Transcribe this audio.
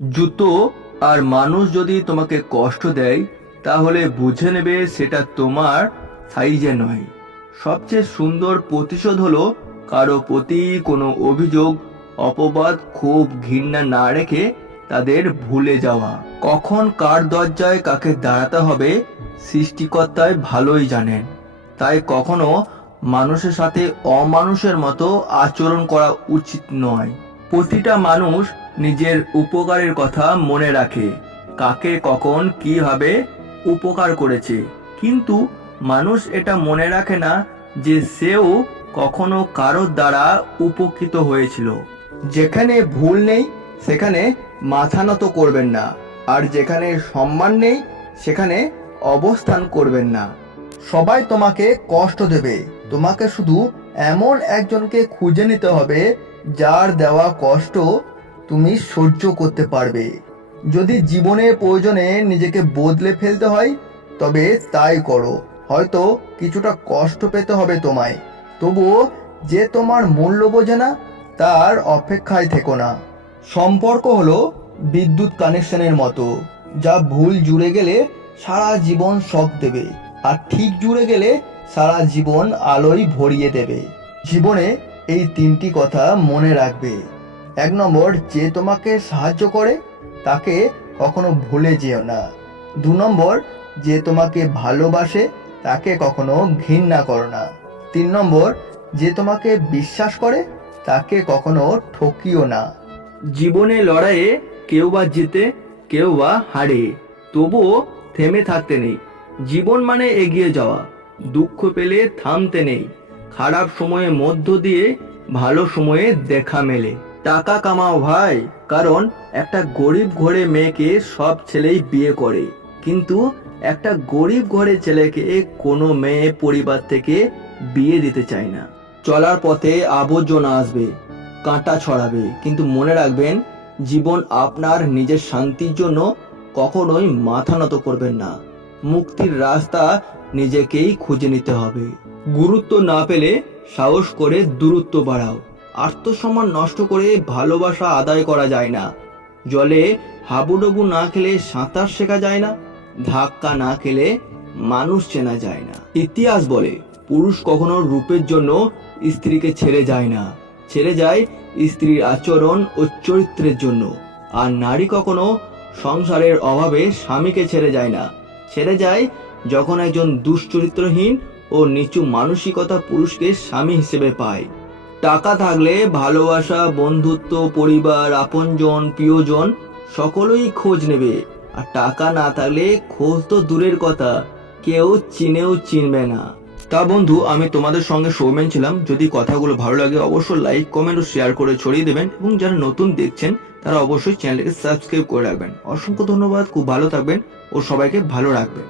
জুতো আর মানুষ যদি তোমাকে কষ্ট দেয়, তাহলে বুঝে নেবে সেটা তোমার সাইজে নয়। সবচেয়ে সুন্দর প্রতিশোধ হলো, কারও প্রতি কোনো অভিযোগ, অপবাদ ক্ষোভ ঘৃণা না রেখে তাদের ভুলে যাওয়া। কখন কার দরজায় কাকে দাঁড়াতে হবে সৃষ্টিকর্তায় ভালোই জানেন। তাই কখনো মানুষের সাথে অমানুষের মতো আচরণ করা উচিত নয়। প্রতিটা মানুষ নিজের উপকারের কথা মনে রাখে। কাকে, কখন, কীভাবে উপকার করেছে। কিন্তু মানুষ এটা মনে রাখে না যে সেও কখনো কারোর দ্বারা উপকৃত হয়েছিল। যেখানে ভুল নেই, সেখানে মাথা নত করবেন না। আর যেখানে সম্মান নেই, সেখানে অবস্থান করবেন না। সবাই তোমাকে কষ্ট দেবে। তোমাকে শুধু এমন একজনকে খুঁজে নিতে হবে যার দেওয়া কষ্ট তুমি সহ্য করতে পারবে। যদি জীবনের প্রয়োজনে নিজেকে বদলে ফেলতে হয়, তবে তাই করো। হয়তো কিছুটা কষ্ট পেতে হবে তোমায়। তবুও যে তোমার মূল্য বোঝে না, তার অপেক্ষায় থেকো না। সম্পর্ক হলো বিদ্যুৎ কানেকশনের মতো, যা ভুল জুড়ে গেলে সারা জীবন শখ দেবে, আর ঠিক জুড়ে গেলে সারা জীবন আলোয় ভরিয়ে দেবে। জীবনে এই তিনটি কথা মনে রাখবে। এক নম্বর যে তোমাকে সাহায্য করে, তাকে কখনো ভুলে যেও না। দু নম্বর যে তোমাকে ভালোবাসে, তাকে কখনো ঘৃণা করো না। তিন নম্বর যে তোমাকে বিশ্বাস করে, তাকে কখনো ঠকিও না। জীবনে লড়াইয়ে কেউ বা জিতে, কেউ বা হারে, তবুও থেমে থাকতে নেই। জীবন মানে এগিয়ে যাওয়া। দুঃখ পেলে থামতে নেই। খারাপ সময়ে মধ্য দিয়ে ভালো সময়ে দেখা মেলে। টাকা কামাও ভাই, কারণ একটা গরিব ঘরে মেয়েকে সব ছেলেই বিয়ে করে। কিন্তু একটা গরিব ঘরে ছেলেকে কোনো মেয়ে পরিবার থেকে বিয়ে দিতে চায় না। চলার পথে আবর্জনা আসবে, কাঁটা ছড়াবে। কিন্তু মনে রাখবেন, জীবন আপনার নিজের শান্তির জন্য কখনোই মাথা নত করবেন না। মুক্তির রাস্তা নিজেকেই খুঁজে নিতে হবে। গুরুত্ব না পেলে সাহস করে দূরত্ব বাড়াও। আত্মসম্মান নষ্ট করে ভালোবাসা আদায় করা যায় না। জলে হাবুডুবু না খেলে সাঁতার শেখা যায় না, ধাক্কা না খেলে মানুষ চেনা যায় না। ইতিহাস বলে, পুরুষ কখনো রূপের জন্য স্ত্রীকে ছেড়ে যায় না। ছেড়ে যায় স্ত্রীর আচরণ ও চরিত্রের জন্য। আর নারী কখনো সংসারের অভাবে স্বামীকে ছেড়ে যায় না। ছেড়ে যায় যখন একজন দুশ্চরিত্রহীন ও নিচু মানসিকতা পুরুষকে স্বামী হিসেবে পায়। টাকা থাকলে ভালোবাসা, বন্ধুত্ব, পরিবার, আপনজন, প্রিয়জন সকলেই খোঁজ নেবে। আর টাকা না থাকলে খোঁজ তো দূরের কথা, কেউ চিনেও চিনবে না। তা বন্ধু, আমি তোমাদের সঙ্গে সৌমেন ছিলাম। যদি কথাগুলো ভালো লাগে, অবশ্যই লাইক কমেন্ট ও শেয়ার করে ছড়িয়ে দেবেন। এবং যারা নতুন দেখছেন, তারা অবশ্যই চ্যানেলটিকে সাবস্ক্রাইব করে রাখবেন। অসংখ্য ধন্যবাদ, খুব ভালো থাকবেন ও সবাইকে ভালো রাখবেন।